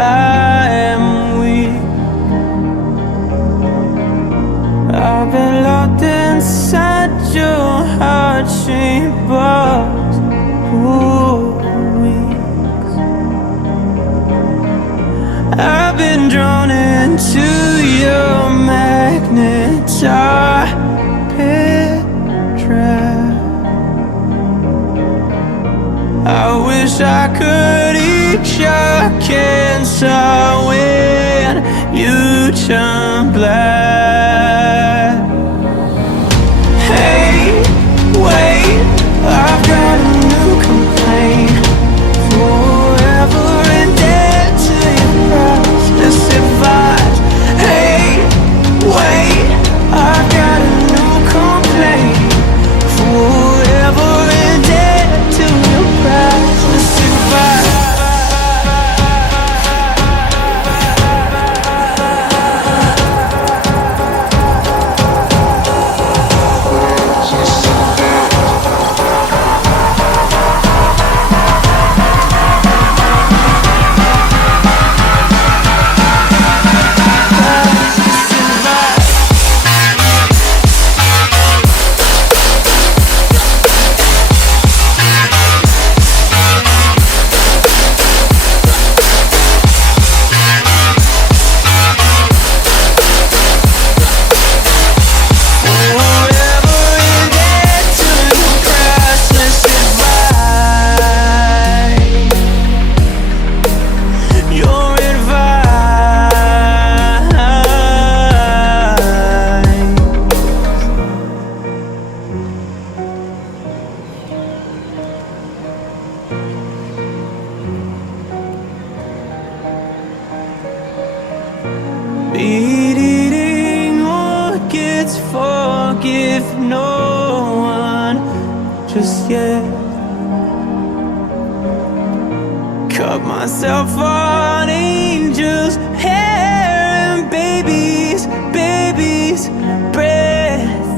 I am weak. I've been locked inside your heart-shaped box for weeks. I've been drawn into your magnetic trap. I wish I could eat your cancer when you turn black. Hey, wait, I've got a new complaint. Forever indebted to your priceless advice. Hey, wait, I've got a new complaint. Forever indebted to your priceless advice. Eating orchids, forgive no one just yet. Cut myself on angels' hair and baby's breath.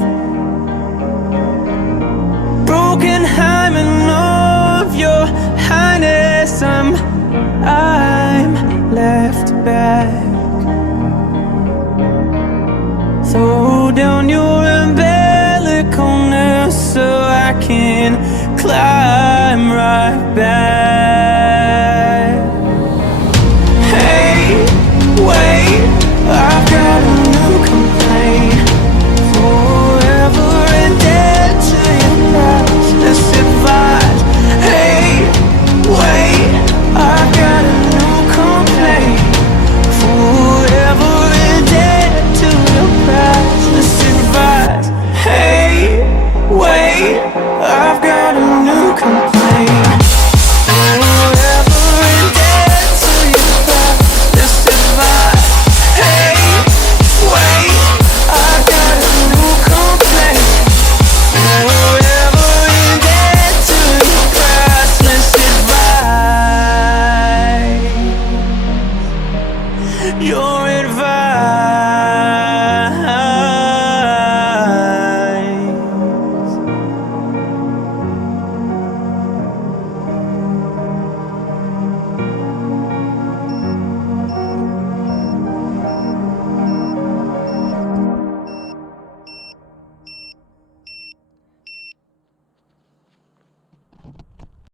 Broken hymen of your highness, I'm left back. Throw down your umbilicalness so I can climb right back. Hey, wait, I've got a new complaint. Forever indebted to your priceless advice. Hey, wait, I've got a new complaint. Forever indebted to your priceless advice. Hey, wait, I've got a new complaint. Forever indebted to your priceless advice. Hey, wait, I've got a new complaint. Forever indebted to your priceless advice. You're